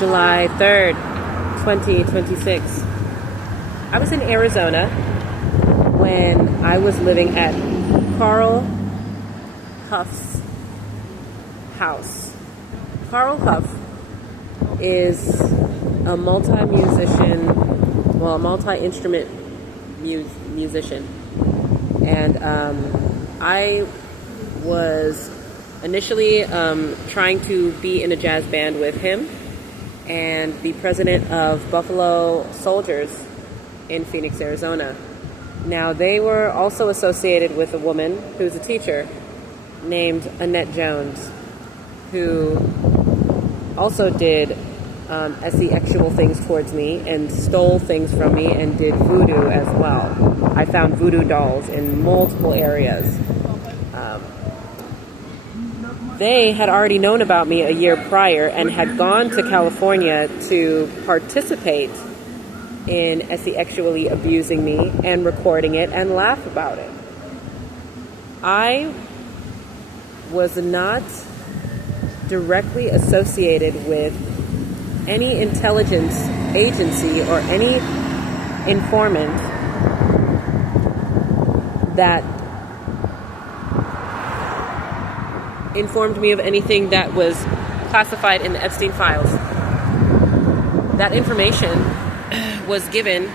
July 3rd, 2026. I was in Arizona when I was living at Carl Huff's house. Carl Huff is a multi-instrument musician. And I was initially trying to be in a jazz band with him and the president of Buffalo Soldiers in Phoenix, Arizona. Now, they were also associated with a woman who's a teacher named Annette Jones, who also did sexual things towards me and stole things from me and did voodoo as well. I found voodoo dolls in multiple areas. They had already known about me a year prior and had gone to California to participate in sexually abusing me and recording it and laugh about it. I was not directly associated with any intelligence agency or any informant that informed me of anything that was classified in the Epstein files. That information was given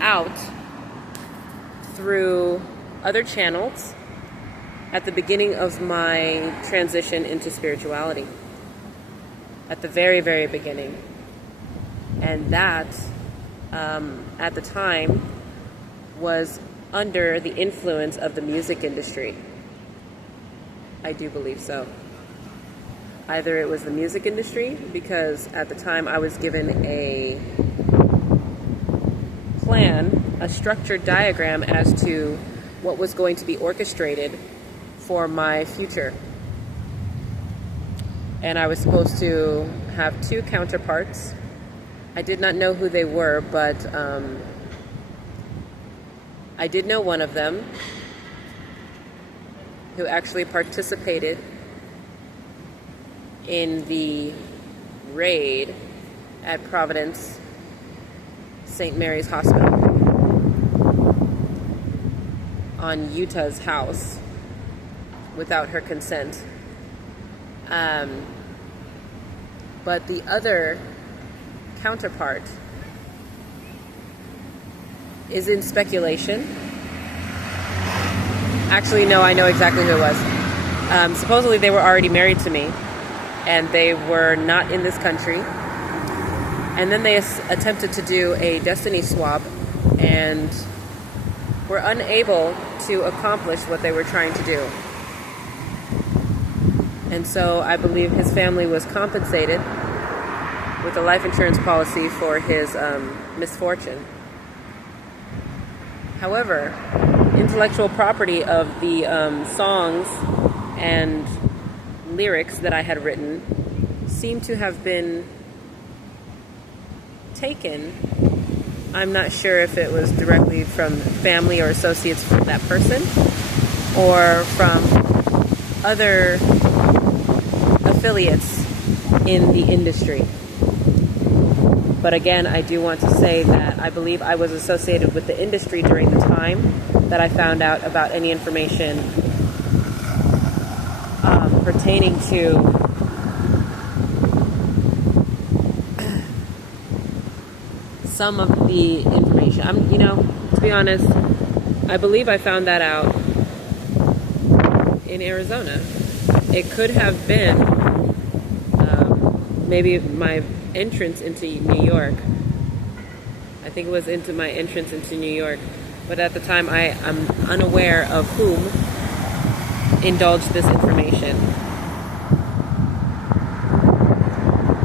out through other channels at the beginning of my transition into spirituality. At the very, very beginning. And that, at the time, was under the influence of the music industry. I do believe so. Either it was the music industry, because at the time I was given a plan, a structured diagram as to what was going to be orchestrated for my future. And I was supposed to have two counterparts. I did not know who they were, but I did know one of them who actually participated in the raid at Providence St. Mary's Hospital on Utah's house without her consent. But the other counterpart is in speculation. Actually, no, I know exactly who it was. Supposedly they were already married to me, and they were not in this country. And then they attempted to do a destiny swap and were unable to accomplish what they were trying to do. And so I believe his family was compensated with a life insurance policy for his misfortune. However, intellectual property of the songs and lyrics that I had written seemed to have been taken. I'm not sure if it was directly from family or associates from that person or from other affiliates in the industry. But again, I do want to say that I believe I was associated with the industry during the time that I found out about any information pertaining to some of the information. To be honest, I believe I found that out in Arizona. It could have been maybe my entrance into New York. I think it was into my entrance into New York. But at the time, I'm unaware of whom indulged this information.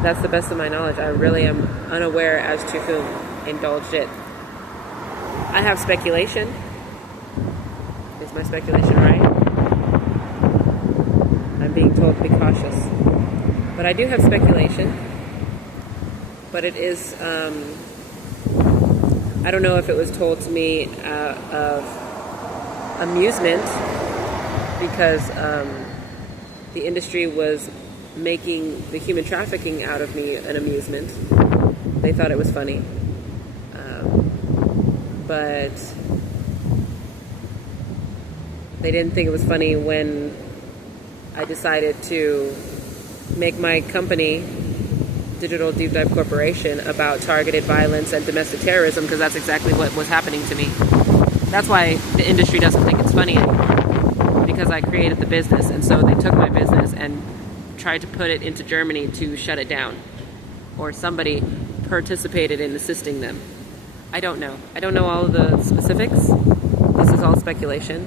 That's the best of my knowledge. I really am unaware as to whom indulged it. I have speculation. Is my speculation right? I'm being told to be cautious. But I do have speculation. But it is, I don't know if it was told to me out of amusement, because the industry was making the human trafficking out of me an amusement. They thought it was funny. But they didn't think it was funny when I decided to make my company, Digital Deep Dive Corporation, about targeted violence and domestic terrorism, because that's exactly what was happening to me. That's why the industry doesn't think it's funny anymore, because I created the business, and so they took my business and tried to put it into Germany to shut it down, or somebody participated in assisting them. I don't know. I don't know all of the specifics. This is all speculation.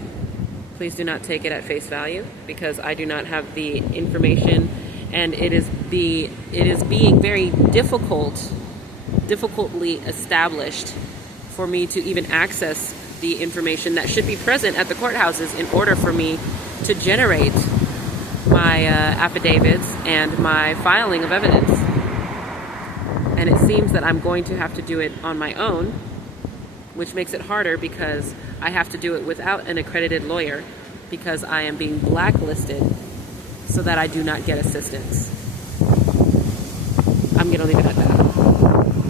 Please do not take it at face value, because I do not have the information, and it is being very difficultly established for me to even access the information that should be present at the courthouses in order for me to generate my affidavits and my filing of evidence. And it seems that I'm going to have to do it on my own, which makes it harder because I have to do it without an accredited lawyer, because I am being blacklisted so that I do not get assistance. I'm going to leave it at that.